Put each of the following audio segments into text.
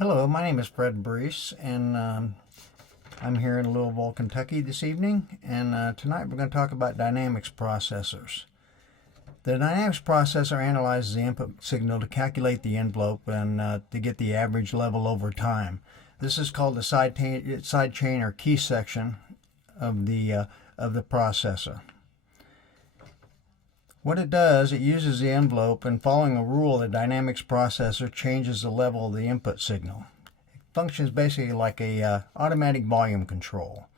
Hello, my name is Fred Brees, and I'm here in Louisville, Kentucky this evening. And tonight we're going to talk about dynamics processors. The dynamics processor analyzes the input signal to calculate the envelope and to get the average level over time. This is called the side chain or key section of the processor. What it does, it uses the envelope, and following a rule, the dynamics processor changes the level of the input signal. It functions basically like a automatic volume control.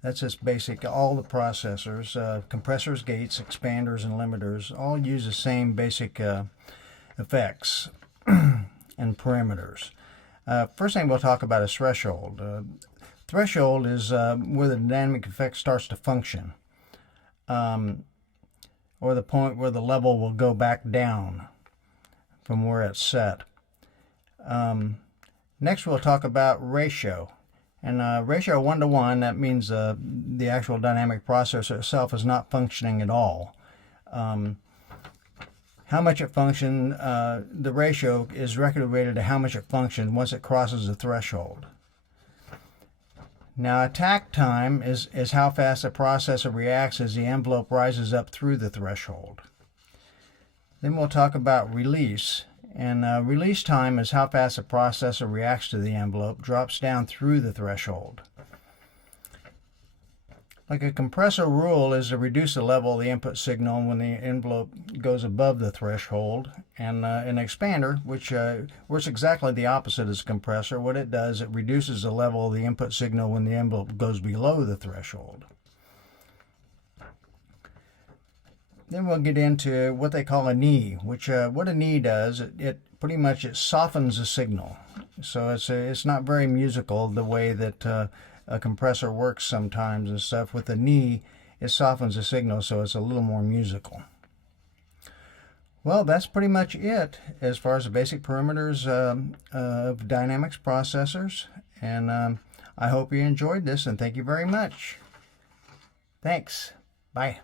That's just basic. All the processors, compressors, gates, expanders, and limiters, all use the same basic effects and parameters. First thing we'll talk about is threshold. Threshold is where the dynamic effect starts to function. Or the point where the level will go back down from where it's set. Next we'll talk about ratio. And ratio 1 to 1, that means the actual dynamic processor itself is not functioning at all. How much it functions, the ratio is related to how much it functions once it crosses the threshold. Now, attack time is how fast the processor reacts as the envelope rises up through the threshold. Then we'll talk about release. And release time is how fast the processor reacts to the envelope, drops down through the threshold. Like a compressor rule is to reduce the level of the input signal when the envelope goes above the threshold. And an expander, which works exactly the opposite as a compressor, what it does, it reduces the level of the input signal when the envelope goes below the threshold. Then we'll get into what they call a knee, which what a knee does, it pretty much softens the signal. So it's not very musical the way that a compressor works sometimes and stuff. With the knee, it softens the signal, so it's a little more musical. Well, that's pretty much it as far as the basic parameters of dynamics processors. And I hope you enjoyed this, and thank you very much. Thanks. Bye.